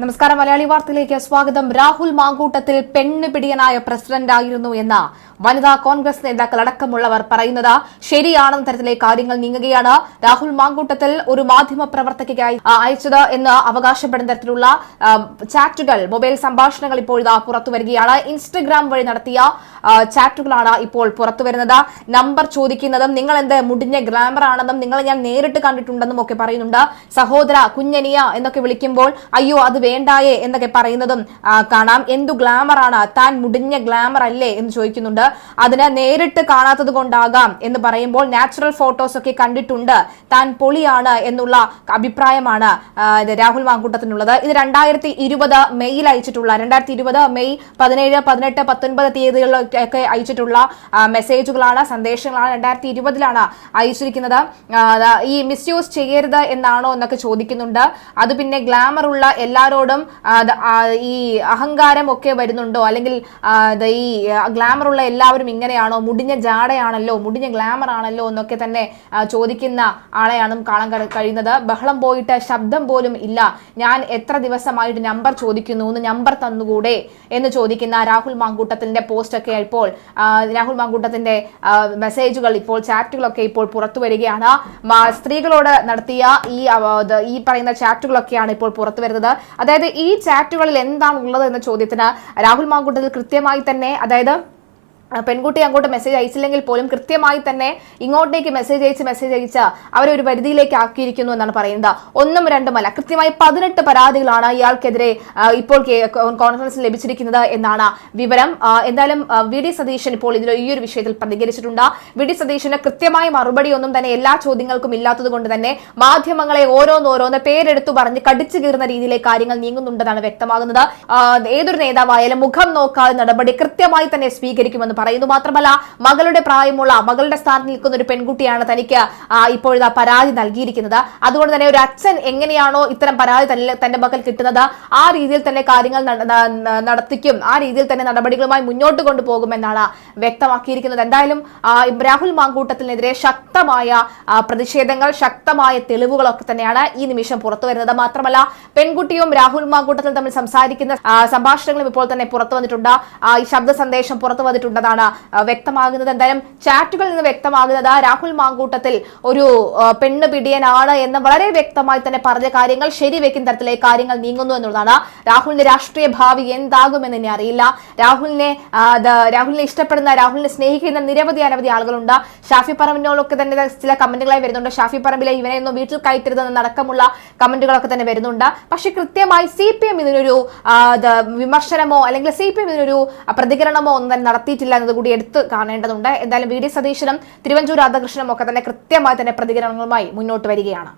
നമസ്കാരം. മലയാളി വാർത്തയിലേക്ക് സ്വാഗതം. രാഹുൽ മാങ്കൂട്ടത്തിൽ പെണ്ണുപിടിയനായ പ്രസിഡന്റായിരുന്നു എന്ന വനിതാ കോൺഗ്രസ് നേതാക്കൾ അടക്കമുള്ളവർ പറയുന്നത് ശരിയാണെന്ന തരത്തിലെ കാര്യങ്ങൾ നീങ്ങുകയാണ്. രാഹുൽ മാങ്കൂട്ടത്തിൽ ഒരു മാധ്യമ പ്രവർത്തകയ്ക്കായി അയച്ചത് എന്ന് അവകാശപ്പെടുന്ന തരത്തിലുള്ള ചാറ്റുകൾ, മൊബൈൽ സംഭാഷണങ്ങൾ ഇപ്പോൾ പുറത്തു വരികയാണ്. ഇൻസ്റ്റഗ്രാം വഴി നടത്തിയ ചാറ്റുകളാണ് ഇപ്പോൾ പുറത്തു വരുന്നത്. നമ്പർ ചോദിക്കുന്നതും നിങ്ങൾ എന്ത് മുടിഞ്ഞ ഗ്ലാമർ ആണെന്നും നിങ്ങളെ ഞാൻ നേരിട്ട് കണ്ടിട്ടുണ്ടെന്നും ഒക്കെ പറയുന്നുണ്ട്. സഹോദര, കുഞ്ഞനിയ എന്നൊക്കെ വിളിക്കുമ്പോൾ അയ്യോ അത് വേണ്ടായേ എന്നൊക്കെ പറയുന്നതും കാണാം. എന്തു ഗ്ലാമറാണ്, താൻ മുടിഞ്ഞ ഗ്ലാമർ അല്ലേ എന്ന് ചോദിക്കുന്നുണ്ട്. അതിനെ നേരിട്ട് കാണാത്തത് കൊണ്ടാകാം എന്ന് പറയുമ്പോൾ നാച്ചുറൽ ഫോട്ടോസ് ഒക്കെ കണ്ടിട്ടുണ്ട്, താൻ പൊളിയാണ് എന്നുള്ള അഭിപ്രായമാണ് രാഹുൽ മാങ്കൂട്ടത്തിനുള്ളത്. ഇത് 2020 മെയ്യിൽ അയച്ചിട്ടുള്ള 2020 മെയ് 17, 18, 19 തീയതികളിലൊക്കെ അയച്ചിട്ടുള്ള മെസ്സേജുകളാണ്, സന്ദേശങ്ങളാണ്. 2020 അയച്ചിരിക്കുന്നത്. ഈ മിസ്യൂസ് ചെയ്യരുത് എന്നാണോ എന്നൊക്കെ ചോദിക്കുന്നുണ്ട്. അത് പിന്നെ ഗ്ലാമർ ഉള്ള എല്ലാരോടും ഈ അഹങ്കാരം ഒക്കെ വരുന്നുണ്ടോ, അല്ലെങ്കിൽ ഈ ഗ്ലാമർ ഉള്ള എല്ലാവരും ഇങ്ങനെയാണോ, മുടിഞ്ഞ ജാടയാണല്ലോ, മുടിഞ്ഞ ഗ്ലാമർ ആണല്ലോ എന്നൊക്കെ തന്നെ ചോദിക്കുന്ന ആളെയാണ് കാണാൻ കഴിയുന്നത്. ബഹളം പോയിട്ട് ശബ്ദം പോലും ഇല്ല, ഞാൻ എത്ര ദിവസമായിട്ട് നമ്പർ ചോദിക്കുന്നു, ഒന്ന് നമ്പർ തന്നുകൂടെ എന്ന് ചോദിക്കുന്ന രാഹുൽ മാങ്കൂട്ടത്തിന്റെ പോസ്റ്റ് ഒക്കെ ഇപ്പോൾ രാഹുൽ മാങ്കൂട്ടത്തിന്റെ മെസ്സേജുകൾ, ഇപ്പോൾ ചാറ്റുകളൊക്കെ ഇപ്പോൾ പുറത്തു വരികയാണ്. സ്ത്രീകളോട് നടത്തിയ ഈ പറയുന്ന ചാറ്റുകളൊക്കെയാണ് ഇപ്പോൾ പുറത്തു വരുന്നത്. അതായത് ഈ ചാറ്റുകളിൽ എന്താണ് ഉള്ളത് എന്ന ചോദ്യത്തിന് രാഹുൽ മാങ്കൂട്ടത്തിൽ കൃത്യമായി തന്നെ, അതായത് പെൺകുട്ടി അങ്ങോട്ട് മെസ്സേജ് അയച്ചില്ലെങ്കിൽ പോലും കൃത്യമായി തന്നെ ഇങ്ങോട്ടേക്ക് മെസ്സേജ് അയച്ച് അവരെ ഒരു പരിധിയിലേക്ക് ആക്കിയിരിക്കുന്നു എന്നാണ് പറയുന്നത്. ഒന്നും രണ്ടുമല്ല, കൃത്യമായി 18 പരാതികളാണ് ഇയാൾക്കെതിരെ ഇപ്പോൾ കോൺഫറൻസിൽ ലഭിച്ചിരിക്കുന്നത് എന്നാണ് വിവരം. എന്തായാലും വി ഡി സതീശൻ ഇപ്പോൾ ഈ ഒരു വിഷയത്തിൽ പ്രതികരിച്ചിട്ടുണ്ട്. വി ഡി സതീശന് കൃത്യമായ മറുപടി ഒന്നും തന്നെ എല്ലാ ചോദ്യങ്ങൾക്കും ഇല്ലാത്തത് കൊണ്ട് തന്നെ മാധ്യമങ്ങളെ ഓരോന്നോരോന്ന് പേരെടുത്തു പറഞ്ഞ് കടിച്ചു കീറുന്ന രീതിയിലെ കാര്യങ്ങൾ നീങ്ങുന്നുണ്ടെന്നാണ് വ്യക്തമാകുന്നത്. ഏതൊരു നേതാവായാലും മുഖം നോക്കാതെ നടപടി കൃത്യമായി തന്നെ സ്വീകരിക്കുമെന്ന് പറയുന്നു. മാത്രമല്ല, മകളുടെ പ്രായമുള്ള, മകളുടെ സ്ഥാനത്ത് നിൽക്കുന്ന ഒരു പെൺകുട്ടിയാണ് തനിക്ക് ഇപ്പോഴത്തെ പരാതി നൽകിയിരിക്കുന്നത്. അതുകൊണ്ട് തന്നെ ഒരു അച്ഛൻ എങ്ങനെയാണോ ഇത്തരം പരാതി തന്റെ മകൾ കിട്ടുന്നത്, ആ രീതിയിൽ തന്നെ കാര്യങ്ങൾ നടത്തിക്കും, ആ രീതിയിൽ തന്നെ നടപടികളുമായി മുന്നോട്ട് കൊണ്ടുപോകുമെന്നാണ് വ്യക്തമാക്കിയിരിക്കുന്നത്. എന്തായാലും രാഹുൽ മാങ്കൂട്ടത്തിനെതിരെ ശക്തമായ പ്രതിഷേധങ്ങൾ, ശക്തമായ തെളിവുകളൊക്കെ തന്നെയാണ് ഈ നിമിഷം പുറത്തു വരുന്നത്. മാത്രമല്ല, പെൺകുട്ടിയും രാഹുൽ മാങ്കൂട്ടത്തിൽ തമ്മിൽ സംസാരിക്കുന്ന സംഭാഷണങ്ങളും ഇപ്പോൾ തന്നെ പുറത്തു വന്നിട്ടുണ്ട്. ഈ ശബ്ദ സന്ദേശം പുറത്തു വന്നിട്ടുണ്ടെന്നാണ് വ്യക്തമാകുന്നത്. എന്തായാലും ചാറ്റുകളിൽ നിന്ന് വ്യക്തമാകുന്നത് രാഹുൽ മാങ്കൂട്ടത്തിൽ ഒരു പെണ്ണ് പിടിയനാണ് എന്ന് വളരെ വ്യക്തമായി തന്നെ പറഞ്ഞ കാര്യങ്ങൾ ശരിവെക്കുന്ന തരത്തിലെ കാര്യങ്ങൾ നീങ്ങുന്നു എന്നുള്ളതാണ്. രാഹുലിന്റെ രാഷ്ട്രീയ ഭാവി എന്താകുമെന്ന് ഇനി അറിയില്ല. രാഹുലിനെ ഇഷ്ടപ്പെടുന്ന, രാഹുലിനെ സ്നേഹിക്കുന്ന അനവധി ആളുകളുണ്ട്. ഷാഫി പറമ്പിനോടൊക്കെ തന്നെ ചില കമന്റുകളായി വരുന്നുണ്ട്. ഷാഫി പറമ്പിലെ ഇവനെ ഒന്നും വീട്ടിൽ കയറ്റരുതെന്ന് അടക്കമുള്ള കമന്റുകളൊക്കെ തന്നെ വരുന്നുണ്ട്. പക്ഷെ കൃത്യമായി CPM ഇതിനൊരു വിമർശനമോ അല്ലെങ്കിൽ CPM ഇതിനൊരു പ്രതികരണമോ ഒന്നും തന്നെ നടത്തിയിട്ടില്ല എന്നതുകൂടി എടുത്ത് കാണേണ്ടതുണ്ട്. എന്തായാലും വി ഡി സതീശനും തിരുവഞ്ചൂർ രാധാകൃഷ്ണനും ഒക്കെ തന്നെ കൃത്യമായി തന്നെ പ്രതികരണങ്ങളുമായി മുന്നോട്ട് വരികയാണ്.